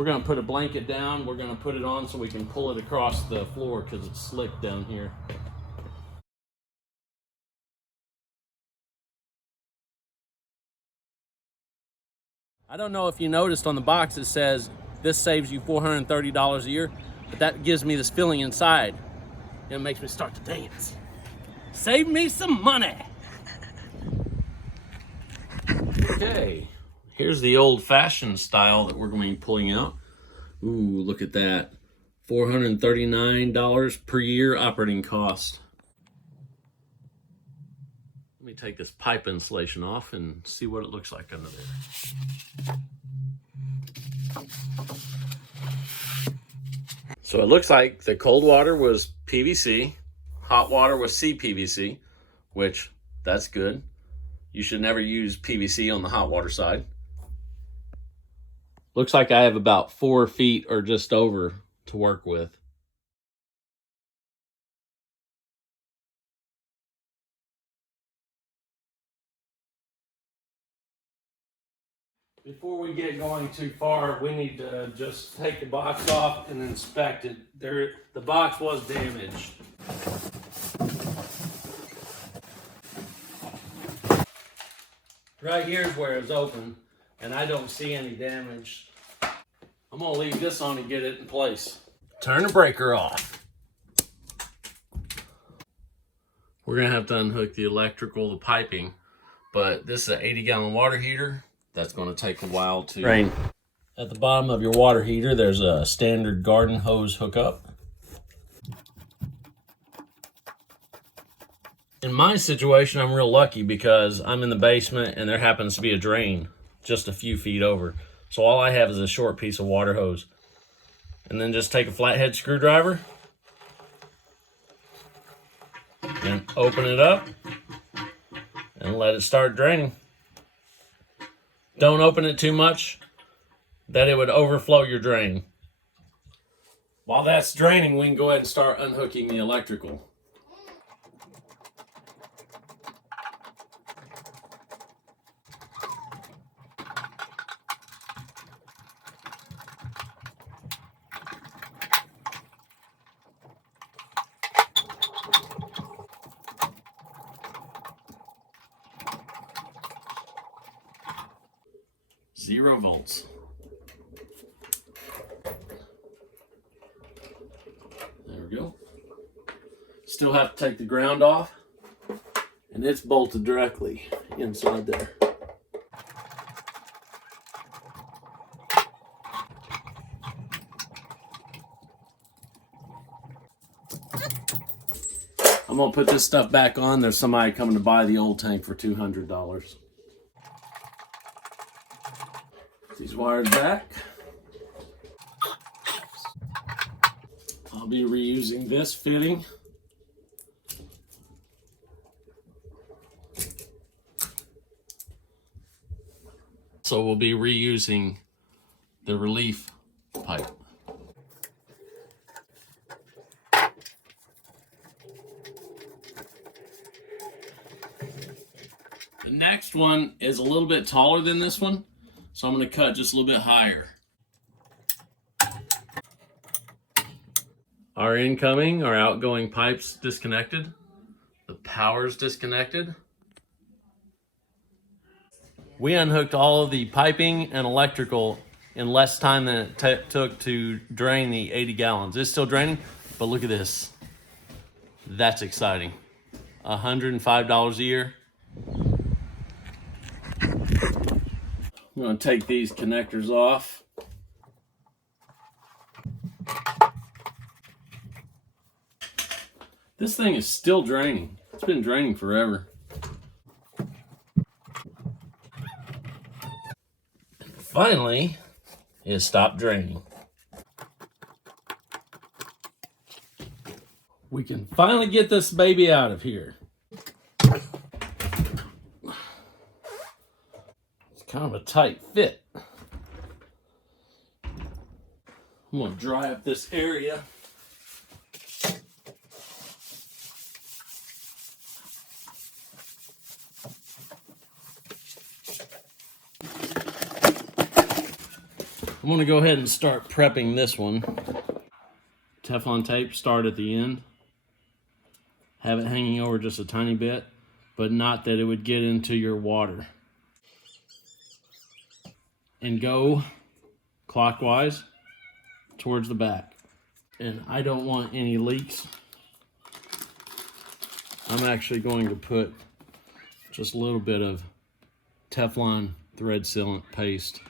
We're gonna put a blanket down. We're gonna put it on so we can pull it across the floor because it's slick down here. I don't know if you noticed on the box it says this saves you $430 a year, but that gives me this feeling inside. It makes me start to dance. Save me some money. Okay, here's the old-fashioned style that we're going to be pulling out. Ooh, look at that. $439 per year operating cost. Let me take this pipe insulation off and see what it looks like under there. So it looks like the cold water was PVC, hot water was CPVC, which that's good. You should never use PVC on the hot water side. Looks like I have about 4 feet or just over to work with. Before we get going too far, we need to just take the box off and inspect it. The box was damaged. Right here is where it's open, and I don't see any damage. I'm gonna leave this on and get it in place. Turn the breaker off. We're gonna have to unhook the electrical, the piping, but this is an 80-gallon water heater. That's going to take a while to drain. At the bottom of your water heater, there's a standard garden hose hookup. In my situation, I'm real lucky because I'm in the basement and there happens to be a drain just a few feet over. So all I have is a short piece of water hose. And then just take a flathead screwdriver and open it up and let it start draining. Don't open it too much, that it would overflow your drain. While that's draining, we can go ahead and start unhooking the electrical. Zero volts. There we go. Still have to take the ground off, and it's bolted directly inside there. I'm gonna put this stuff back on. There's somebody coming to buy the old tank for $200. These wires back. I'll be reusing this fitting. So we'll be reusing the relief pipe. The next one is a little bit taller than this one, so I'm going to cut just a little bit higher. Our incoming, our outgoing pipes disconnected. The power's disconnected. We unhooked all of the piping and electrical in less time than it took to drain the 80 gallons. It's still draining, but look at this. That's exciting. $105 a year. I'm going to take these connectors off. This thing is still draining. It's been draining forever. Finally, it stopped draining. We can finally get this baby out of here. It's kind of a tight fit. I'm going to dry up this area. I'm gonna go ahead and start prepping this one. Teflon tape, start at the end. Have it hanging over just a tiny bit, but not that it would get into your water. And go clockwise towards the back. And I don't want any leaks. I'm actually going to put just a little bit of Teflon thread sealant paste.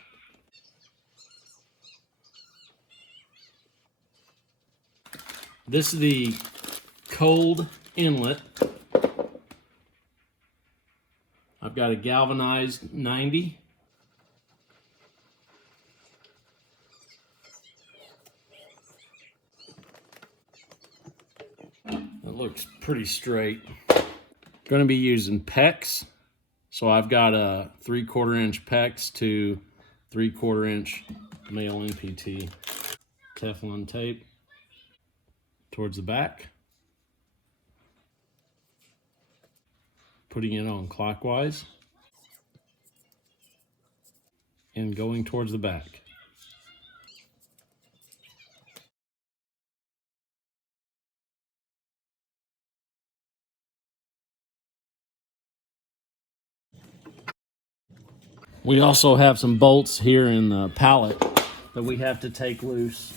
This is the cold inlet. I've got a galvanized 90. It looks pretty straight. Going to be using PEX. So I've got a 3/4 inch PEX to 3/4 inch male NPT. Teflon tape towards the back. Putting it on clockwise and going towards the back. We also have some bolts here in the pallet that we have to take loose.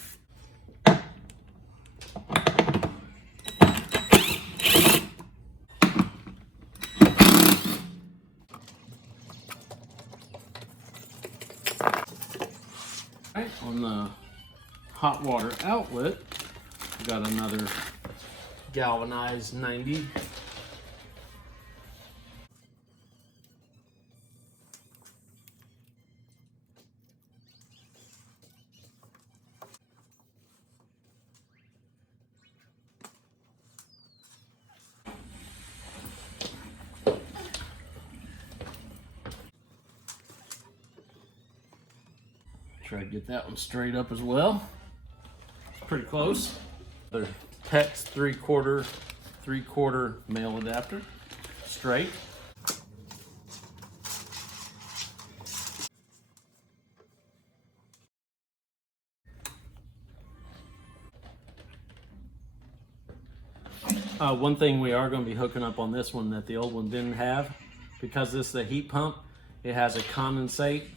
On the hot water outlet, we got another galvanized 90. Try to get that one straight up as well. Pretty close. The PEX 3/4 male adapter, straight. One thing we are going to be hooking up on this one that the old one didn't have, because this is a heat pump, it has a condensate.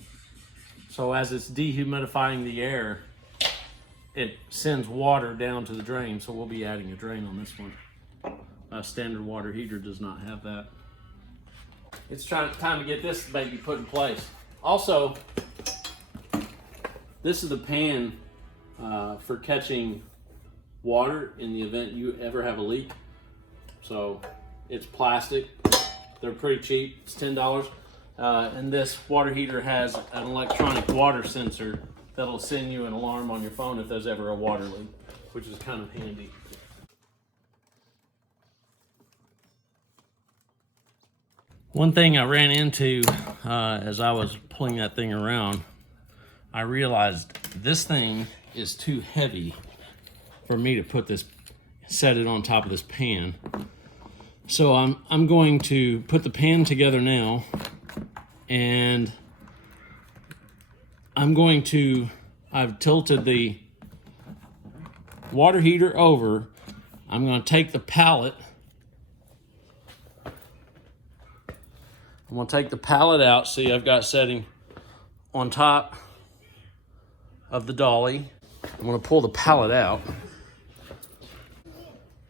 So as it's dehumidifying the air, it sends water down to the drain. So we'll be adding a drain on this one. A standard water heater does not have that. It's time to get this baby put in place. Also, this is the pan for catching water in the event you ever have a leak. So it's plastic. They're pretty cheap. It's $10. And this water heater has an electronic water sensor that'll send you an alarm on your phone if there's ever a water leak, which is kind of handy. One thing I ran into as I was pulling that thing around, I realized this thing is too heavy for me to set it on top of this pan. So I'm going to put the pan together now, and I've tilted the water heater over. I'm going to take the pallet. I'm going to take the pallet out. See, I've got setting on top of the dolly. I'm going to pull the pallet out.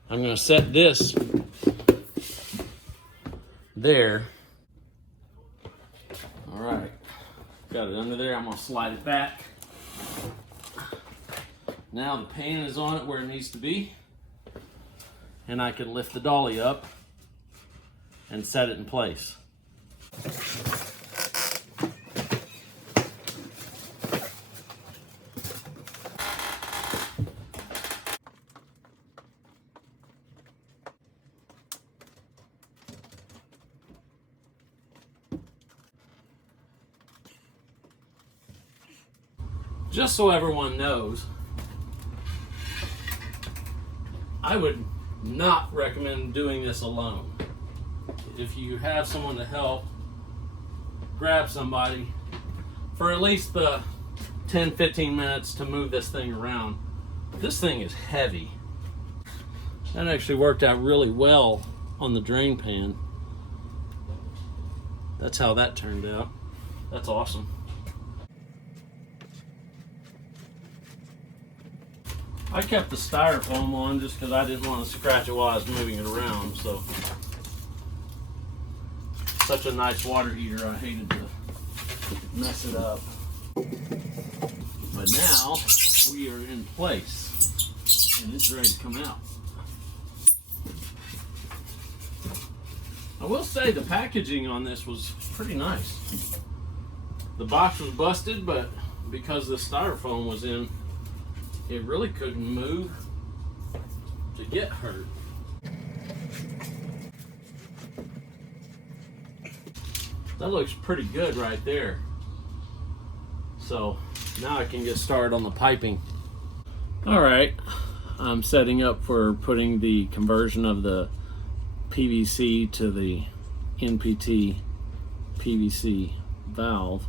I'm going to set this there. All right, got it under there. I'm going to slide it back. Now the pan is on it where it needs to be, and I can lift the dolly up and set it in place. Just so everyone knows, I would not recommend doing this alone. If you have someone to help, grab somebody for at least the 10-15 minutes to move this thing around. This thing is heavy. That actually worked out really well on the drain pan. That's how that turned out. That's awesome. I kept the styrofoam on just because I didn't want to scratch it while I was moving it around. So, such a nice water heater, I hated to mess it up. But now we are in place and it's ready to come out. I will say the packaging on this was pretty nice. The box was busted, but because the styrofoam was in, it really couldn't move to get hurt. That looks pretty good right there. So now I can get started on the piping. All right, I'm setting up for putting the conversion of the PVC to the NPT PVC valve.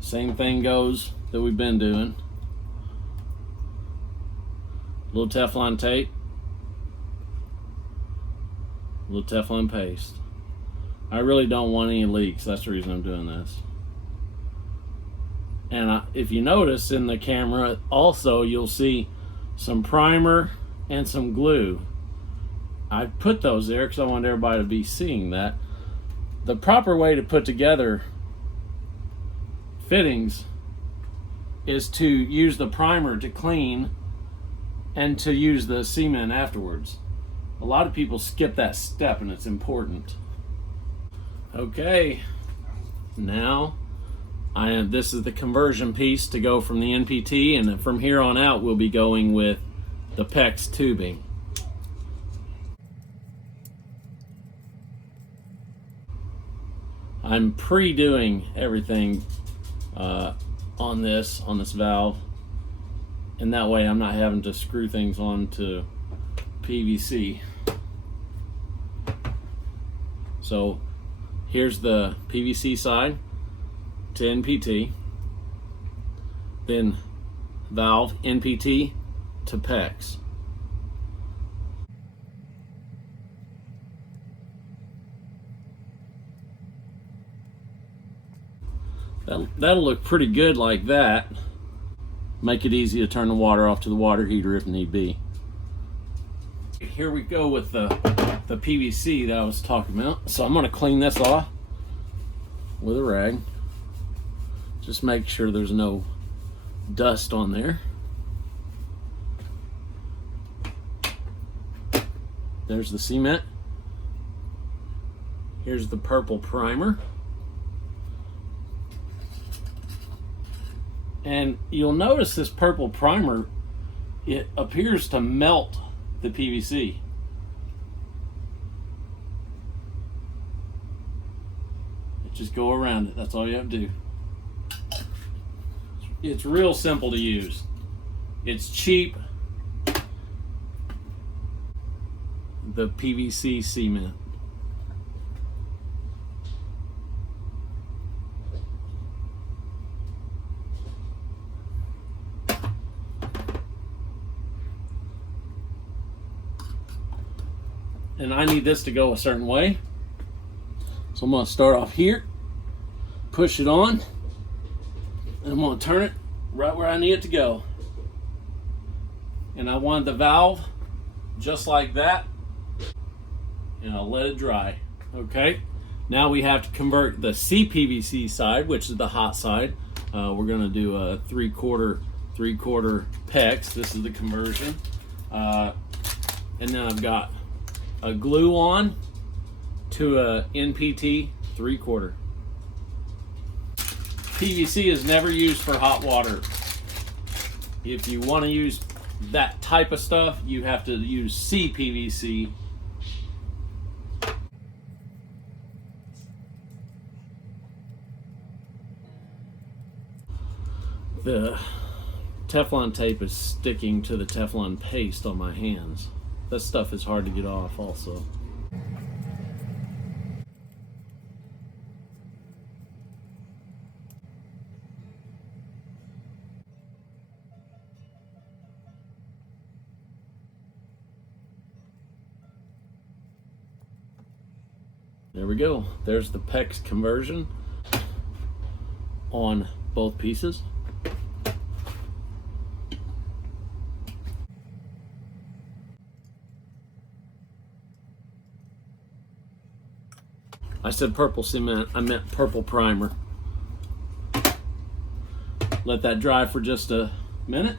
Same thing goes that we've been doing. A little Teflon tape, a little Teflon paste. I really don't want any leaks. That's the reason I'm doing this. And if you notice in the camera, also you'll see some primer and some glue. I put those there because I want everybody to be seeing that. The proper way to put together fittings is to use the primer to clean and to use the cement afterwards. A lot of people skip that step and it's important. Okay, now this is the conversion piece to go from the NPT, and from here on out we'll be going with the PEX tubing. I'm pre-doing everything on this valve, and that way I'm not having to screw things onto PVC. So here's the PVC side to NPT, then valve NPT to PEX. That'll look pretty good like that. Make it easy to turn the water off to the water heater if need be. Here we go with the PVC that I was talking about. So I'm going to clean this off with a rag. Just make sure there's no dust on there. There's the cement. Here's the purple primer. And you'll notice this purple primer, it appears to melt the PVC. Just go around it. That's all you have to do. It's real simple to use. It's cheap. The PVC cement. And I need this to go a certain way. So I'm going to start off here, push it on, and I'm going to turn it right where I need it to go. And I want the valve just like that, and I'll let it dry. Okay, now we have to convert the CPVC side, which is the hot side. We're going to do a three-quarter PEX. This is the conversion. And then I've got a glue on to a NPT 3/4. PVC is never used for hot water. If you want to use that type of stuff, you have to use CPVC. The Teflon tape is sticking to the Teflon paste on my hands. That stuff is hard to get off also. There we go. There's the PEX conversion on both pieces. I said purple cement, I meant purple primer. Let that dry for just a minute.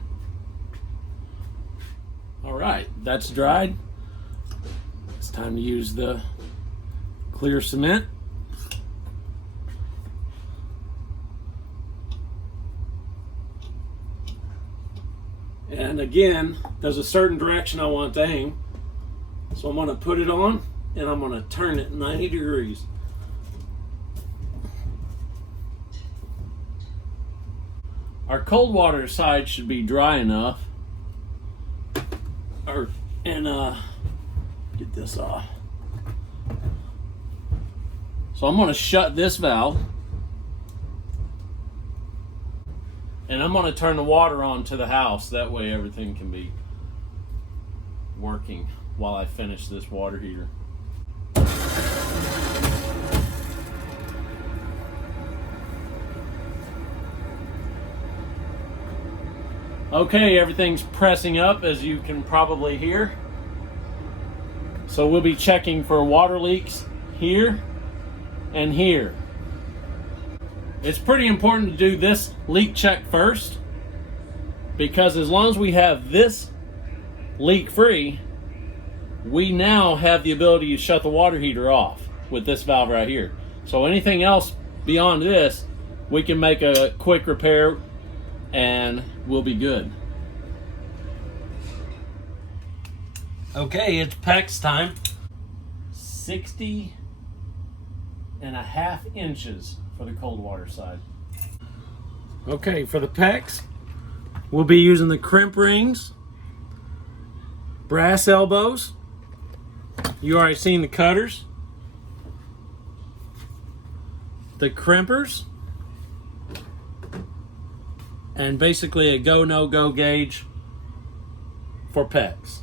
All right, that's dried. It's time to use the clear cement. And again, there's a certain direction I want to aim. So I'm going to put it on and I'm going to turn it 90 degrees. Our cold water side should be dry enough. Get this off. So I'm going to shut this valve. And I'm going to turn the water on to the house. That way everything can be working while I finish this water heater. Okay, everything's pressing up, as you can probably hear. So we'll be checking for water leaks here and here. It's pretty important to do this leak check first, because as long as we have this leak free, we now have the ability to shut the water heater off with this valve right here. So anything else beyond this, we can make a quick repair and we'll be good. Okay, it's PEX time. 60.5 inches for the cold water side. Okay, for the PEX, we'll be using the crimp rings, brass elbows. You already seen the cutters, the crimpers, and basically a go no go gauge for PEX.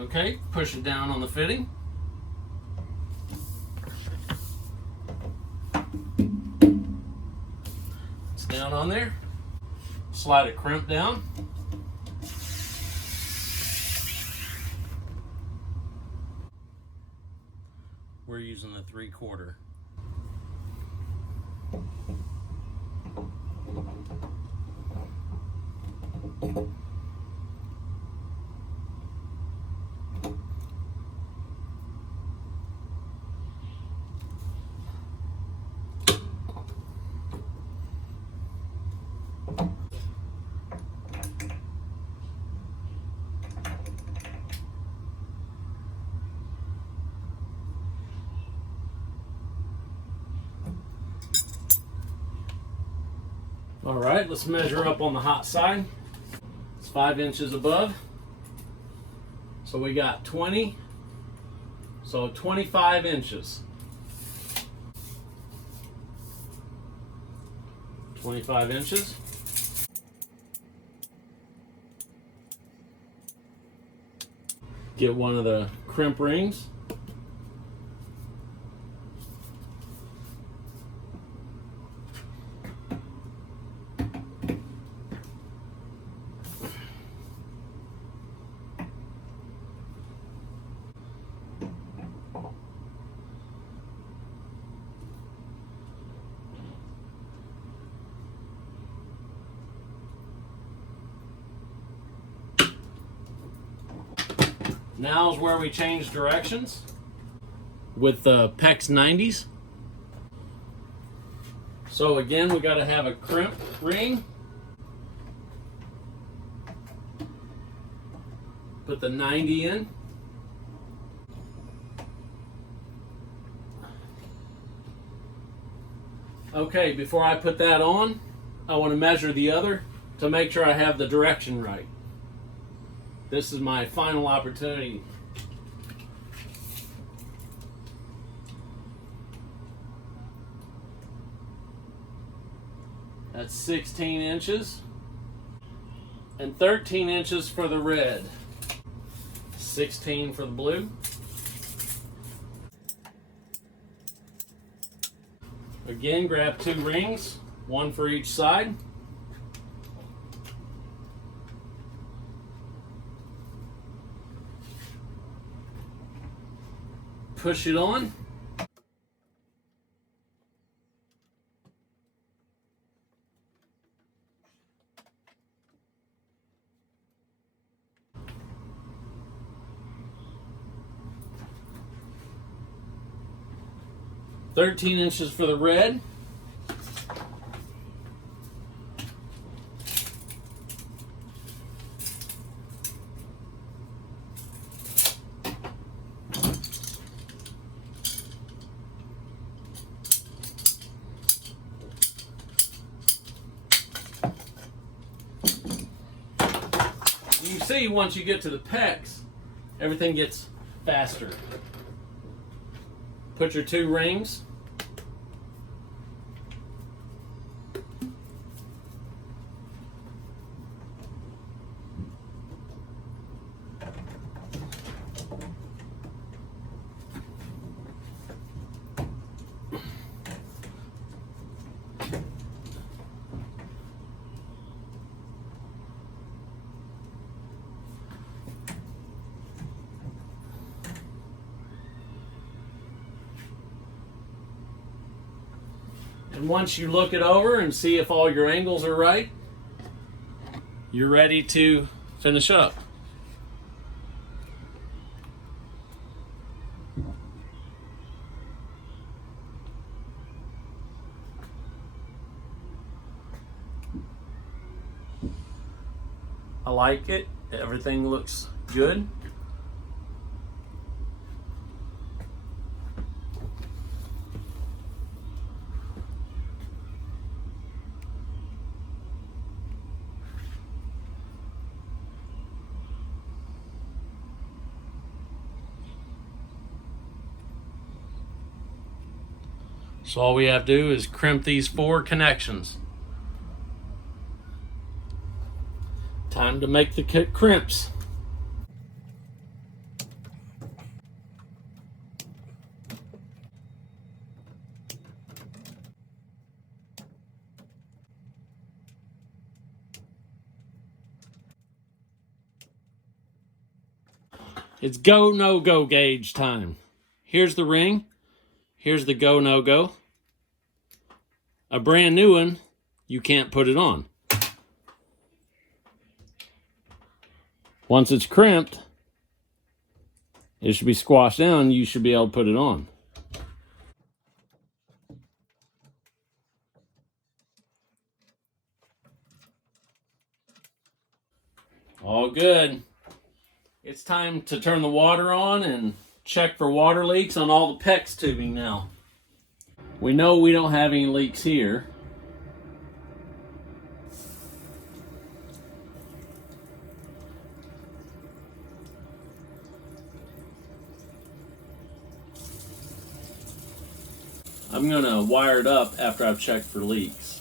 Okay, push it down on the fitting. It's down on there. Slide a crimp down. We're using the 3/4. All right, let's measure up on the hot side. It's 5 inches above. So we got 20, so 25 inches. 25 inches. Get one of the crimp rings. Now is where we change directions with the PEX 90s. So again, we got to have a crimp ring. Put the 90 in. Okay, before I put that on, I want to measure the other to make sure I have the direction right. This is my final opportunity. That's 16 inches and 13 inches for the red. 16 for the blue. Again, grab 2 rings, 1 for each side. Push it on. "13 inches for the red." You see, once you get to the pecs, everything gets faster. Put your 2 rings. And once you look it over and see if all your angles are right, you're ready to finish up. I like it. Everything looks good. So all we have to do is crimp these 4 connections. Time to make the crimps. It's go, no go gauge time. Here's the ring. Here's the go, no go. A brand new one, you can't put it on. Once it's crimped, it should be squashed down. You should be able to put it on. All good. It's time to turn the water on and check for water leaks on all the PEX tubing now. We know we don't have any leaks here. I'm going to wire it up after I've checked for leaks.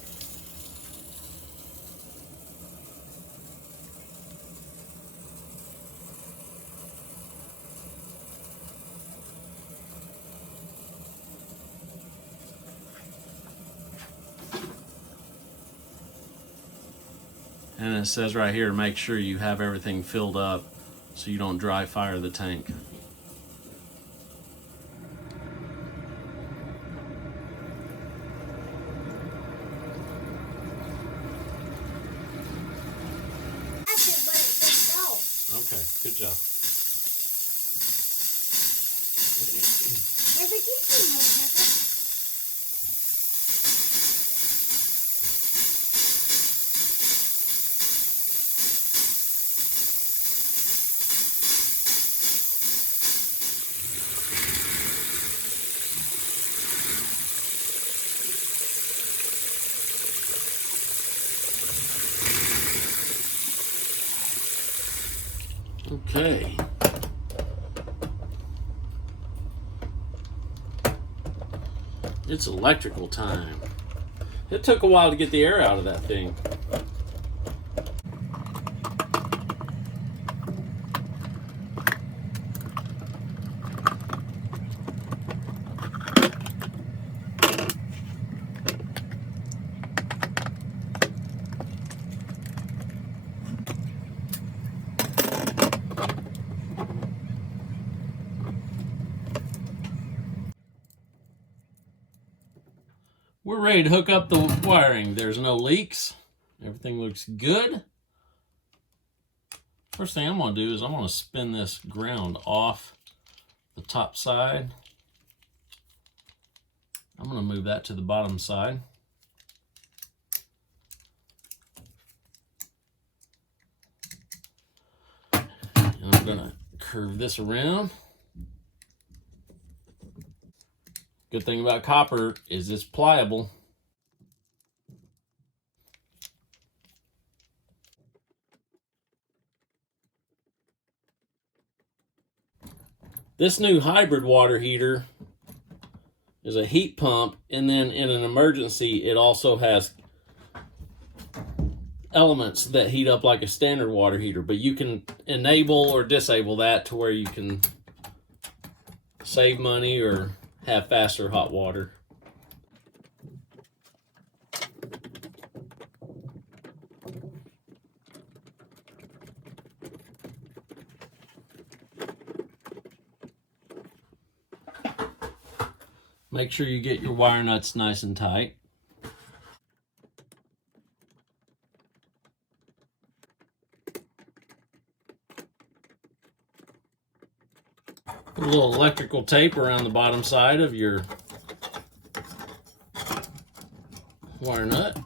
And it says right here, make sure you have everything filled up so you don't dry fire the tank. Okay, good job. Okay. It's electrical time. It took a while to get the air out of that thing. We're ready to hook up the wiring. There's no leaks. Everything looks good. First thing I'm going to do is I'm going to spin this ground off the top side. I'm going to move that to the bottom side. And I'm going to curve this around. Good thing about copper is it's pliable. This new hybrid water heater is a heat pump, and then in an emergency, it also has elements that heat up like a standard water heater, but you can enable or disable that to where you can save money or have faster hot water. Make sure you get your wire nuts nice and tight. Put a little electrical tape around the bottom side of your wire nut.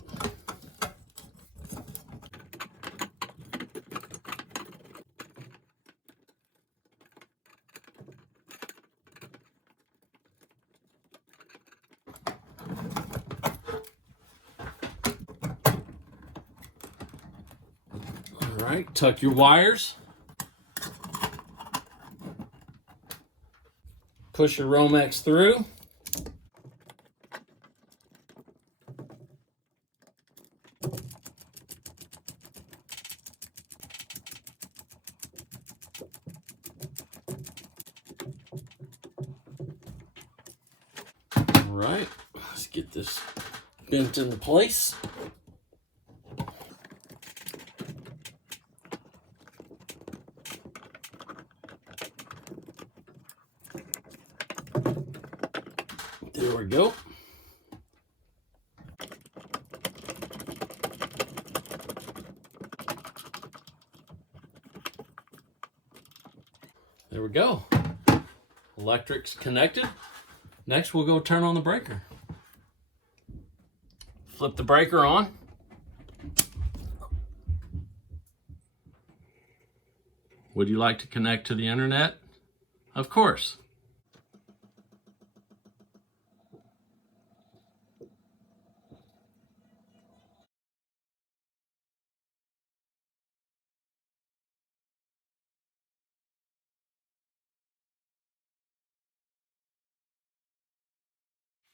All right, tuck your wires. Push your Romex through. All right, let's get this bent into place. There we go. There we go. Electric's connected. Next, we'll go turn on the breaker. Flip the breaker on. Would you like to connect to the internet? Of course.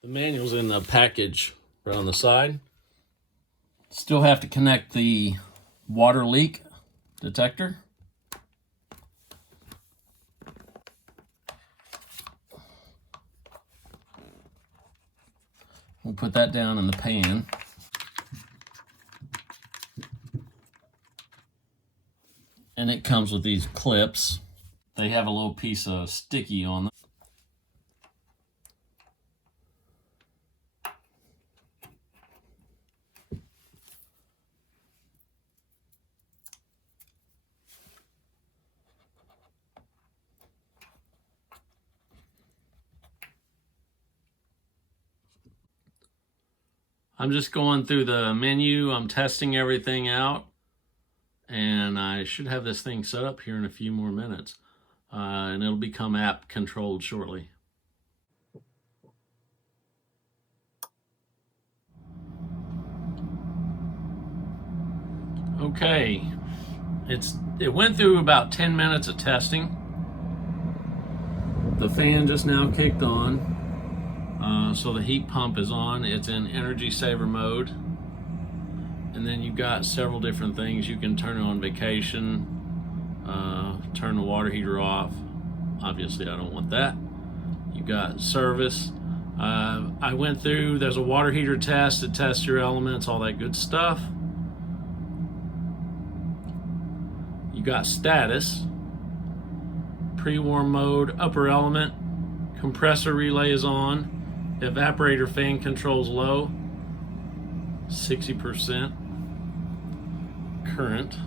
The manual's in the package right on the side. Still have to connect the water leak detector. We'll put that down in the pan. And it comes with these clips. They have a little piece of sticky on them. I'm just going through the menu. I'm testing everything out. And I should have this thing set up here in a few more minutes. And it'll become app controlled shortly. Okay, it went through about 10 minutes of testing. The fan just now kicked on. So the heat pump is on. It's in energy saver mode. And then you've got several different things. You can turn it on vacation, turn the water heater off. Obviously, I don't want that. You've got service. I went through, there's a water heater test to test your elements, all that good stuff. You got status, pre-warm mode, upper element, compressor relay is on, evaporator fan controls low, 60% current.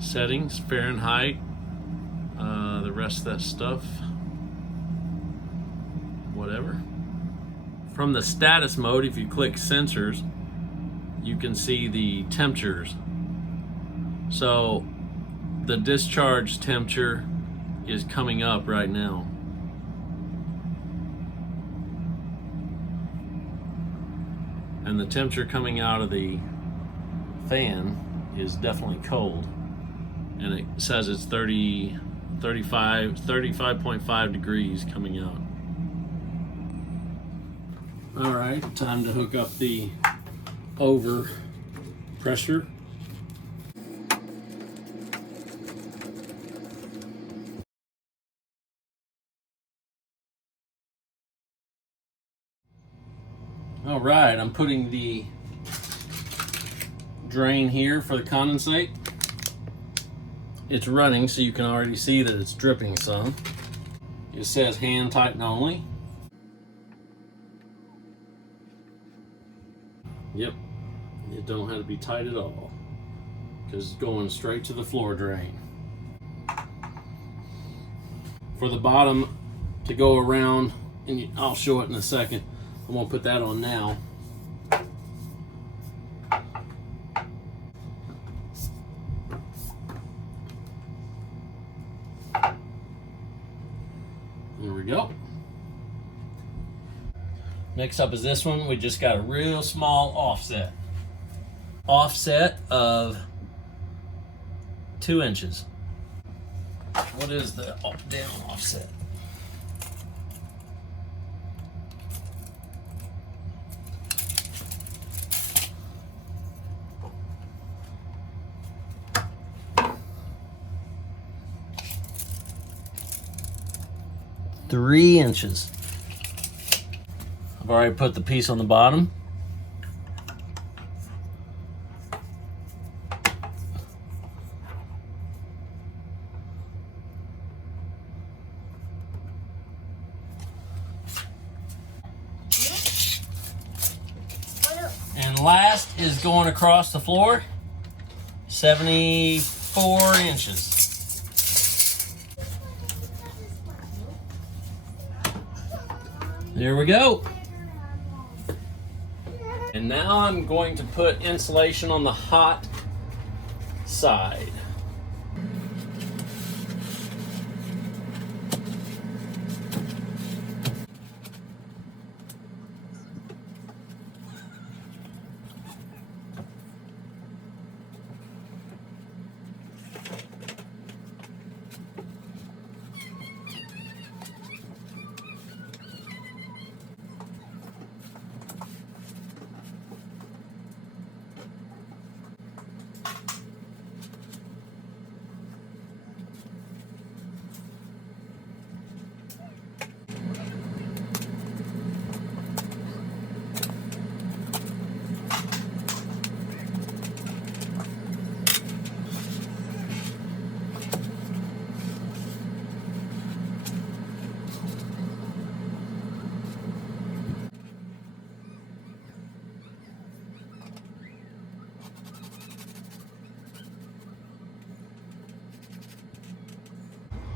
Settings, Fahrenheit, the rest of that stuff, whatever. From the status mode, if you click sensors, you can see the temperatures. So the discharge temperature is coming up right now. And the temperature coming out of the fan is definitely cold. And it says it's 35.5 degrees coming out. All right, time to hook up the over pressure. All right, I'm putting the drain here for the condensate. It's running, so you can already see that it's dripping some. It says hand tighten only. Yep, it don't have to be tight at all because it's going straight to the floor drain. For the bottom to go around, and I'll show it in a second. I'm gonna put that on now. There we go. Next up is this one. We just got a real small offset. Offset of 2 inches. What is the down offset? Three inches. I've already put the piece on the bottom. And last is going across the floor, 74 inches. There we go. And now I'm going to put insulation on the hot side.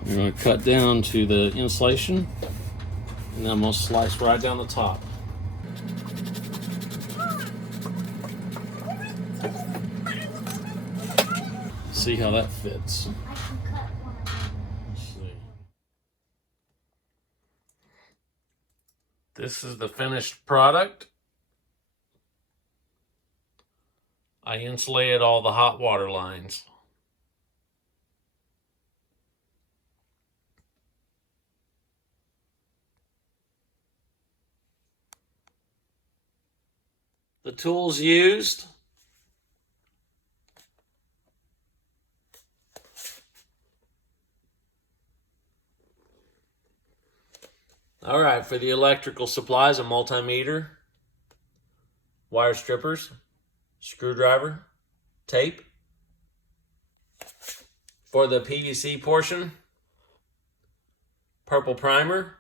I'm going to cut down to the insulation, and then I'm going to slice right down the top. See how that fits. This is the finished product. I insulated all the hot water lines. The tools used: all right, for the electrical supplies, a multimeter, wire strippers, screwdriver, tape. For the PVC portion, purple primer,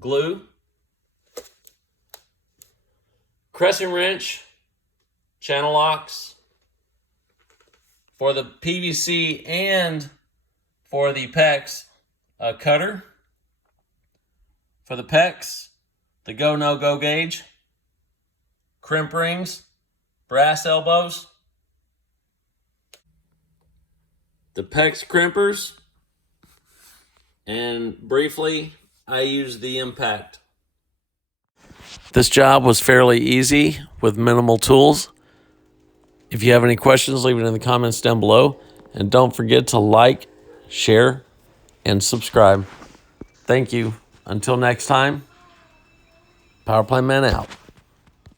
glue, crescent wrench, channel locks. For the PVC and for the PEX, a cutter. For the PEX, the go, no go gauge, crimp rings, brass elbows, the PEX crimpers, and briefly, I used the impact. This job was fairly easy with minimal tools. If you have any questions, leave it in the comments down below. And don't forget to like, share, and subscribe. Thank you. Until next time, Power Plant Man out.